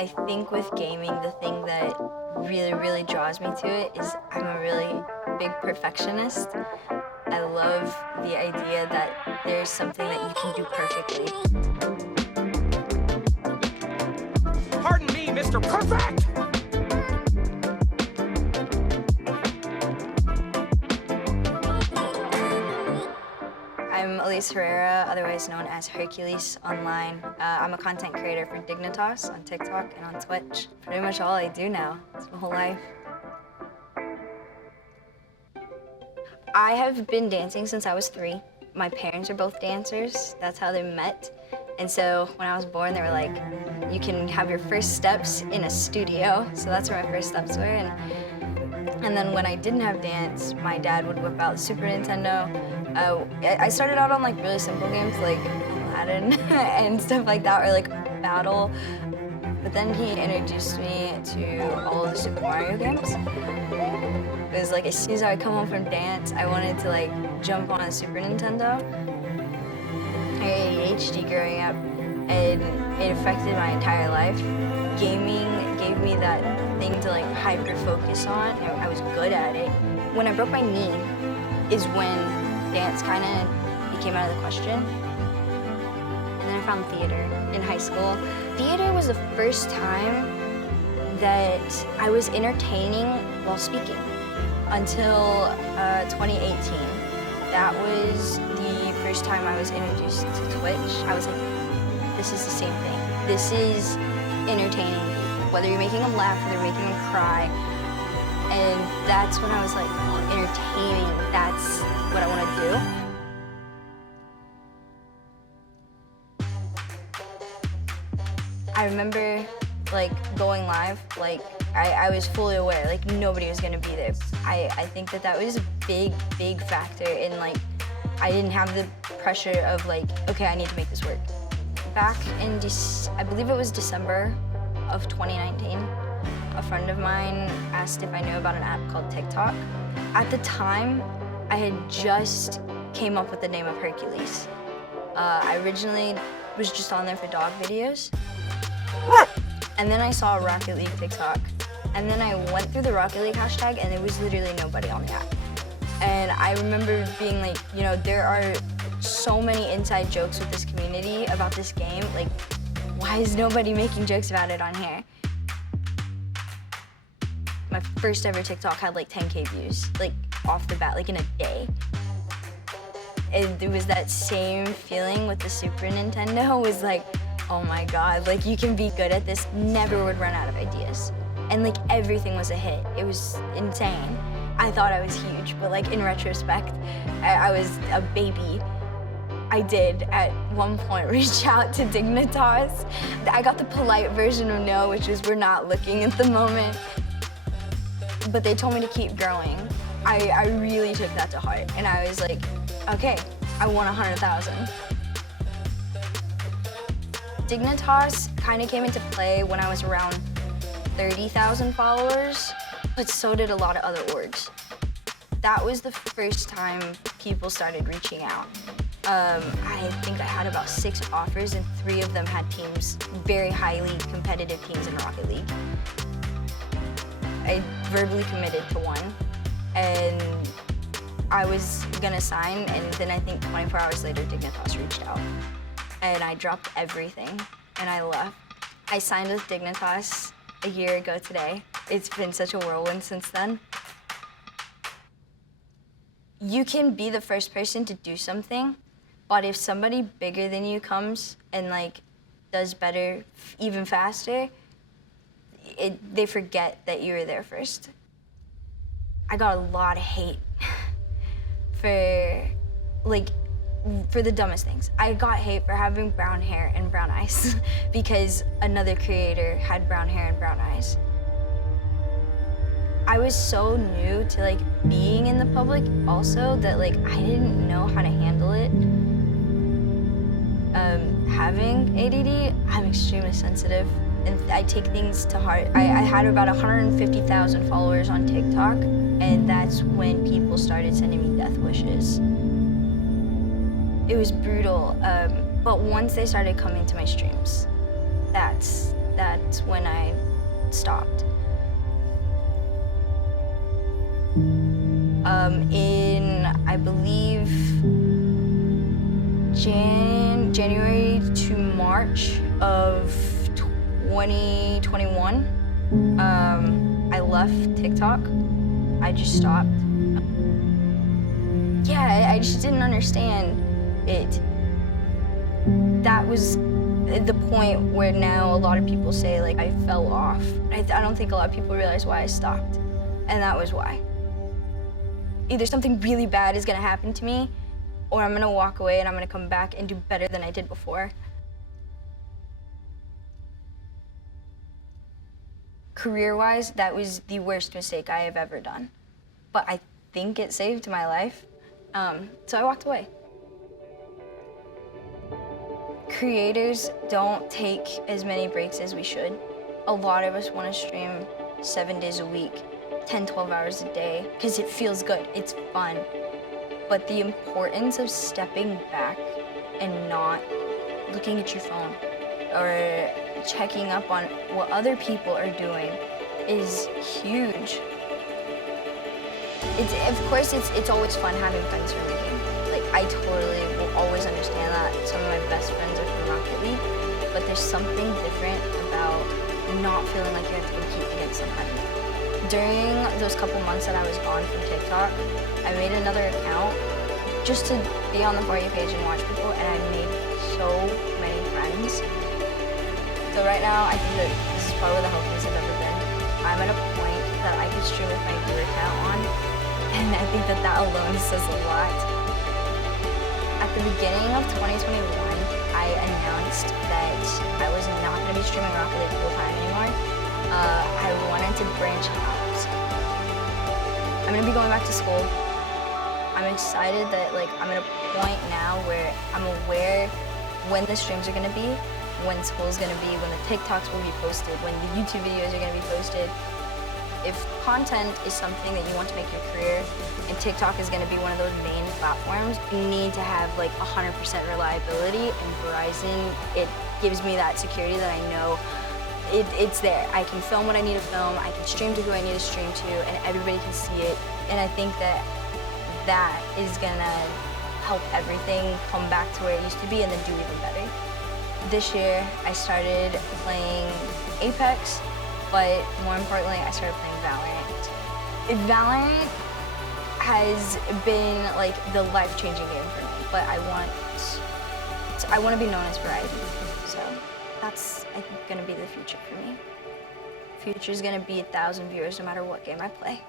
I think with gaming, the thing that really draws me to it is I'm a really big perfectionist. I love the idea that there's something that you can do perfectly. Pardon me, Mr. Perfect! I'm Elise Herrera, otherwise known as Hercules online. I'm a content creator for Dignitas on TikTok and on Twitch. Pretty much all I do now. It's my whole life. I have been dancing since I was 3. My parents are both dancers. That's how they met. And so when I was born, they were like, you can have your first steps in a studio. So that's where my first steps were. And then when I didn't have dance, my dad would whip out the Super Nintendo. I started out on like really simple games like Aladdin and stuff like that, or like Battle. But then he introduced me to all of the Super Mario games. It was like as soon as I would come home from dance, I wanted to like jump on a Super Nintendo. I had ADHD growing up, and it affected my entire life. Gaming gave me that thing to like hyper focus on. I was good at it. When I broke my knee is when dance kind of became out of the question. And then I found theater in high school. Theater was the first time that I was entertaining while speaking until 2018. That was the first time I was introduced to Twitch. I was like, this is the same thing. This is entertaining people, whether you're making them laugh, whether you're making them cry. And that's when I was like, oh, entertaining, that's what I want to do. I remember like going live, like I was fully aware, like nobody was gonna be there. I think that was a big factor in like, I didn't have the pressure of like, okay, I need to make this work. Back in, I believe it was December of 2019, a friend of mine asked if I knew about an app called TikTok. At the time, I had just came up with the name of Hercules. I originally was just on there for dog videos. And then I saw a Rocket League TikTok. And then I went through the Rocket League hashtag and there was literally nobody on the app. And I remember being like, you know, there are so many inside jokes with this community about this game. Like, why is nobody making jokes about it on here? My first ever TikTok had like 10K views, like off the bat, like in a day. And it was that same feeling with the Super Nintendo, was like, oh my God, like you can be good at this, never would run out of ideas. And like everything was a hit. It was insane. I thought I was huge, but like in retrospect, I was a baby. I did at one point reach out to Dignitas. I got the polite version of no, which is we're not looking at the moment. But they told me to keep growing. I really took that to heart. And I was like, okay, I want 100,000. Dignitas kind of came into play when I was around 30,000 followers, but so did a lot of other orgs. That was the first time people started reaching out. I think I had about 6 offers and 3 of them had teams, very highly competitive teams in Rocket League. I verbally committed to one and I was gonna sign, and then I think 24 hours later Dignitas reached out and I dropped everything and I left. I signed with Dignitas a year ago today. It's been such a whirlwind since then. You can be the first person to do something, but if somebody bigger than you comes and like does better even faster, they forget that you were there first. I got a lot of hate for the dumbest things. I got hate for having brown hair and brown eyes because another creator had brown hair and brown eyes. I was so new to like being in the public also that like I didn't know how to handle it. Having ADD, I'm extremely sensitive and I take things to heart. I had about 150,000 followers on TikTok, and that's when people started sending me death wishes. It was brutal, but once they started coming to my streams, that's that's when I stopped. In, I believe, January to March of 2021, I left TikTok. I just stopped. Yeah, I just didn't understand it. That was the point where now a lot of people say, like, I fell off. I don't think a lot of people realize why I stopped, and that was why. Either something really bad is gonna happen to me, or I'm gonna walk away and I'm gonna come back and do better than I did before. Career-wise, that was the worst mistake I have ever done. But I think it saved my life, so I walked away. Creators don't take as many breaks as we should. A lot of us want to stream 7 days a week, 10, 12 hours a day, because it feels good, it's fun. But the importance of stepping back and not looking at your phone or checking up on what other people are doing is huge. Of course, it's always fun having friends from the game. Like, I totally will always understand that some of my best friends are from Rocket League, but there's something different about not feeling like you have to compete against somebody. During those couple months that I was gone from TikTok, I made another account just to be on the For You page and watch people, and I made so many friends. So right now, I think that this is probably the healthiest I've ever been. I'm at a point that I can stream with my viewer count on, and I think that that alone says a lot. At the beginning of 2021, I announced that I was not going to be streaming Rocket League full-time anymore. I wanted to branch out. I'm going to be going back to school. I'm excited that, like, I'm at a point now where I'm aware when the streams are going to be, when school's going to be, when the TikToks will be posted, when the YouTube videos are going to be posted. If content is something that you want to make your career, and TikTok is going to be one of those main platforms, you need to have like 100% reliability, and Verizon, it gives me that security that I know it's there. I can film what I need to film, I can stream to who I need to stream to, and everybody can see it. And I think that that is gonna help everything come back to where it used to be and then do even better. This year, I started playing Apex, but more importantly, I started playing Valorant. Valorant has been like the life-changing game for me, but I want to be known as Verizon, so that's, I think, gonna be the future for me. Future's gonna be 1,000 viewers no matter what game I play.